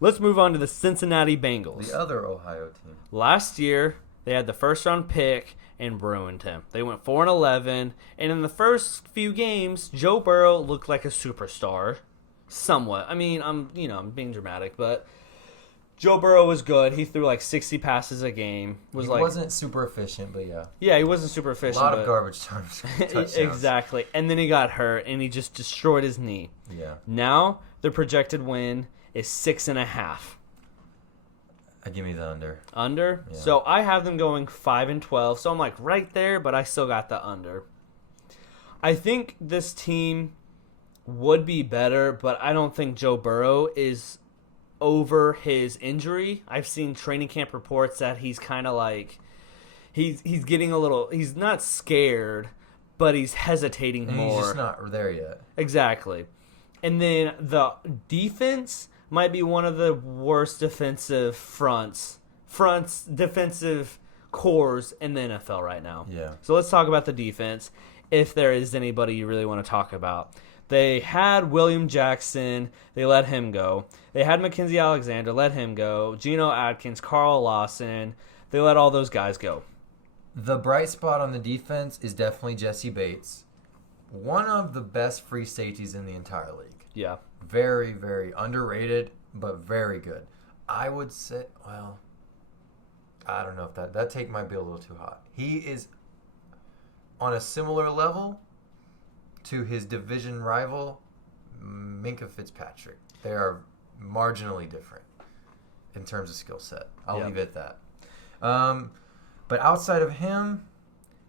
Let's move on to the Cincinnati Bengals. The other Ohio team. Last year, they had the first-round pick and ruined him. They went 4-11, and in the first few games, Joe Burrow looked like a superstar, somewhat. I mean, I'm being dramatic, but Joe Burrow was good. He threw like 60 passes a game. He wasn't super efficient, but yeah. Yeah, he wasn't super efficient. A lot of garbage touchdowns. Exactly. And then he got hurt, and he just destroyed his knee. Yeah. Now, their projected win is 6.5. Give me the under. Under? Yeah. So I have them going 5-12. So I'm like right there, but I still got the under. I think this team would be better, but I don't think Joe Burrow is over his injury. I've seen training camp reports that he's kind of like he's getting a little. He's not scared, but he's hesitating more. He's just not there yet. Exactly. And then the defense might be one of the worst defensive defensive cores in the NFL right now. Yeah. So let's talk about the defense, if there is anybody you really want to talk about. They had William Jackson. They let him go. They had Mackenzie Alexander. Let him go. Geno Atkins, Carl Lawson. They let all those guys go. The bright spot on the defense is definitely Jesse Bates. One of the best free safeties in the entire league. Yeah. Very, very underrated, but very good. I would say, well, I don't know if that take might be a little too hot. He is on a similar level to his division rival, Minkah Fitzpatrick. They are marginally different in terms of skill set. I'll leave it at that. But outside of him,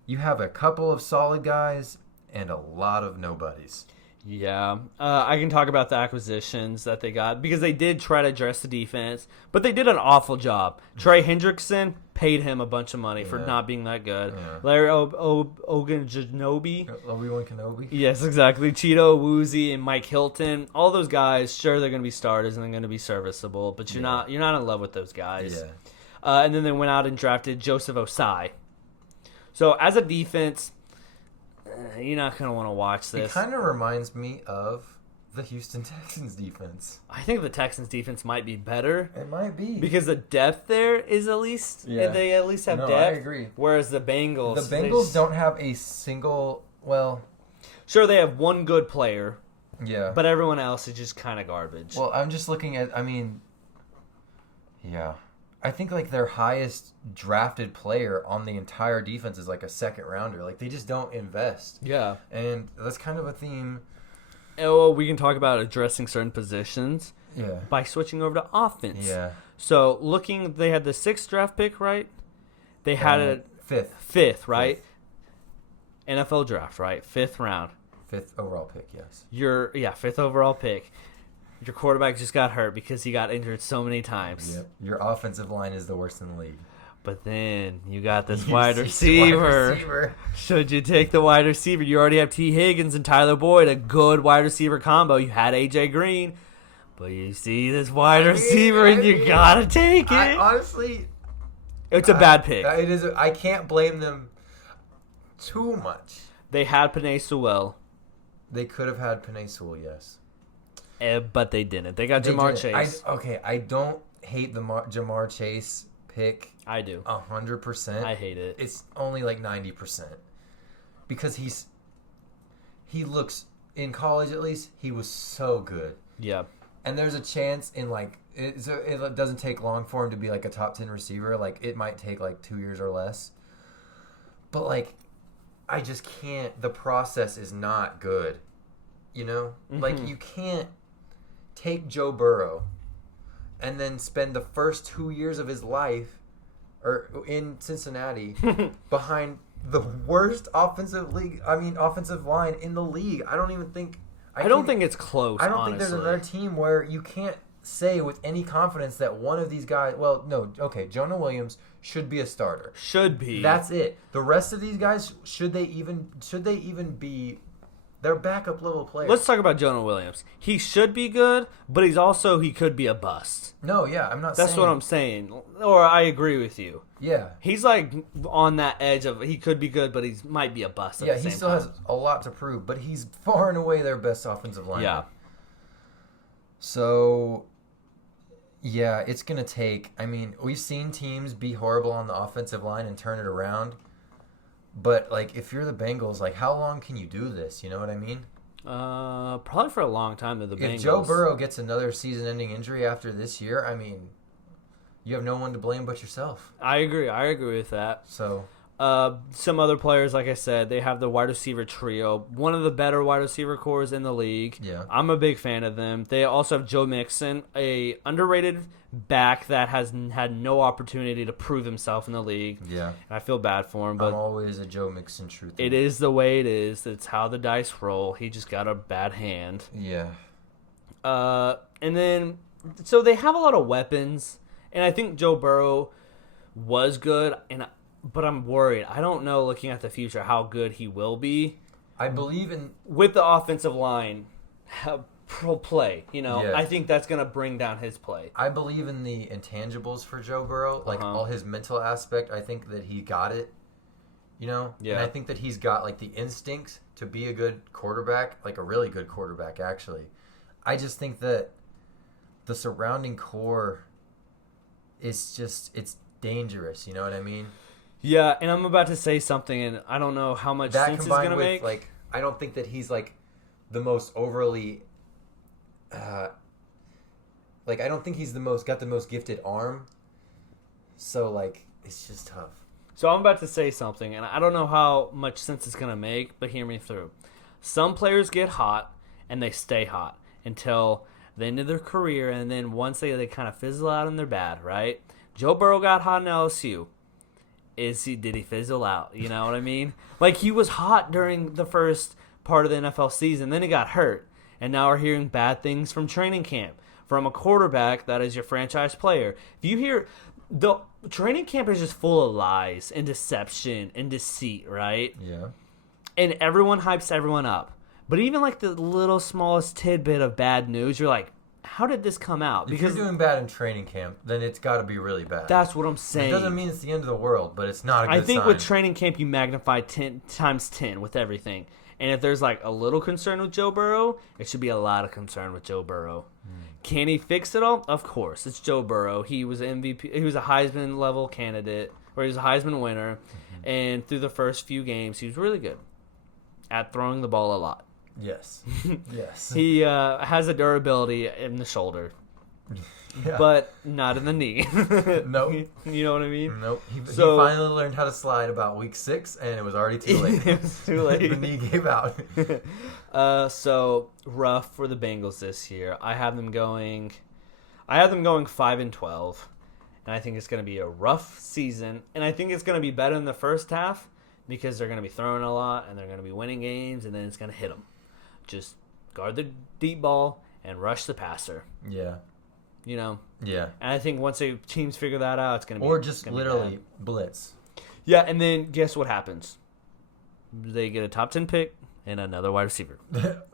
you have a couple of solid guys and a lot of nobodies. Yeah. I can talk about the acquisitions that they got because they did try to address the defense, but they did an awful job. Trey Hendrickson paid him a bunch of money for not being that good. Yeah. Larry Ogunjobi. Obi-Wan Kenobi? Yes, exactly. Cheeto Woozy and Mike Hilton. All those guys, sure, they're going to be starters and they're going to be serviceable, but you're not in love with those guys. Yeah. And then they went out and drafted Joseph Osai. So as a defense, you're not going to want to watch this. It kind of reminds me of the Houston Texans defense. I think the Texans defense might be better. It might be. Because the depth there is at least, they at least have depth. I agree. Whereas the Bengals. The Bengals don't have a single, sure, they have one good player. Yeah. But everyone else is just kind of garbage. Well, I'm just looking at, yeah. I think like their highest drafted player on the entire defense is like a second rounder. Like they just don't invest. Yeah. And that's kind of a theme. Oh, we can talk about addressing certain positions. Yeah. By switching over to offense. Yeah. So they had the 6th draft pick, right? They had a fifth, right? Fifth. NFL draft, right? 5th round. 5th overall pick, yes. 5th overall pick. Your quarterback just got hurt because he got injured so many times. Yep. Your offensive line is the worst in the league. But then you got this wide receiver. Should you take the wide receiver? You already have T. Higgins and Tyler Boyd, a good wide receiver combo. You had A.J. Green. But you see this wide receiver and you got to take it. Honestly, it's a bad pick. It is. I can't blame them too much. They had Penei Sewell. They could have had Penei Sewell, yes. But they didn't. They got Jamar Chase. I don't hate the Jamar Chase pick. I do. 100%. I hate it. It's only like 90%. Because he looks, in college at least, he was so good. Yeah. And there's a chance in it doesn't take long for him to be like a top 10 receiver. Like it might take like 2 years or less. But like, I just can't, the process is not good. You know? Mm-hmm. Like you can't take Joe Burrow and then spend the first 2 years of his life in Cincinnati behind the worst offensive line in the league. I don't even think I don't think it's close. I don't think there's another team where you can't say with any confidence that one of these guys. Well, no, okay, Jonah Williams should be a starter. Should be. That's it. The rest of these guys, should they even be? They're backup level players. Let's talk about Jonah Williams. He should be good, but he could be a bust. No, yeah, I'm not. That's what I'm saying. Or I agree with you. Yeah, he's like on that edge of he could be good, but he might be a bust. Yeah, he still has a lot to prove, but he's far and away their best offensive lineman. Yeah. So, Yeah, it's going to take. I mean, we've seen teams be horrible on the offensive line and turn it around. But, like, if you're the Bengals, like, how long can you do this? You know what I mean? Probably for a long time to the Bengals. If Joe Burrow gets another season-ending injury after this year, I mean, you have no one to blame but yourself. I agree. I agree with that. So, Some other players, like I said, they have the wide receiver trio, one of the better wide receiver cores in the league. yeah. I'm a big fan of them. They also have Joe Mixon, a underrated back that has had no opportunity to prove himself in the league. Yeah. And I feel bad for him, I'm but always a Joe Mixon truther. it is the way it is. It's how the dice roll. He just got a bad hand. Yeah. And then, so they have a lot of weapons, and I think Joe Burrow was good, but I'm worried. I don't know, looking at the future, how good he will be I believe in. with the offensive line pro play. Yeah. I think that's going to bring down his play. I believe in the intangibles for Joe Burrow, like all his mental aspect. I think that he got it, Yeah. And I think that he's got like the instincts to be a good quarterback, like a really good quarterback, actually. I just think that the surrounding core is it's dangerous. You know what I mean? Yeah, and I'm about to say something, and I don't know how much That sense it's combined going to with make. like, I don't think that he's like the most overly. Like, I don't think he's got the most gifted arm. So like, it's just tough. So I'm about to say something, and I don't know how much sense it's going to make, but hear me through. Some players get hot, and they stay hot until the end of their career, and then once they kind of fizzle out and they're bad, right? Joe Burrow got hot in LSU. Did he fizzle out? You know what I mean? Like, he was hot during the first part of the NFL season, then he got hurt, and now we're hearing bad things from training camp, from a quarterback that is your franchise player. If you hear... The training camp is just full of lies and deception and deceit, right? Yeah. And everyone hypes everyone up. But even like the little smallest tidbit of bad news, you're like, how did this come out? Because if you're doing bad in training camp, then it's got to be really bad. That's what I'm saying. It doesn't mean it's the end of the world, but it's not a good I think sign. with training camp, you magnify 10 times 10 with everything. And if there's like a little concern with Joe Burrow, it should be a lot of concern with Joe Burrow. Can he fix it all? Of course. It's Joe Burrow. He was MVP. He was a Heisman level candidate, or he was a Heisman winner. Mm-hmm. And through the first few games, he was really good at throwing the ball a lot. Yes. Yes. He has a durability in the shoulder, but not in the knee. Nope. You know what I mean? Nope. He finally learned how to slide about week 6, and it was already too late. It was too late. The knee gave out. So rough for the Bengals this year. I have them going 5-12, and I think it's going to be a rough season. And I think it's going to be better in the first half because they're going to be throwing a lot and they're going to be winning games, and then it's going to hit them. Just guard the deep ball and rush the passer. Yeah. Yeah. And I think once teams figure that out, it's going to be... Or just literally blitz. Yeah, and then guess what happens? They get a top 10 pick and another wide receiver. That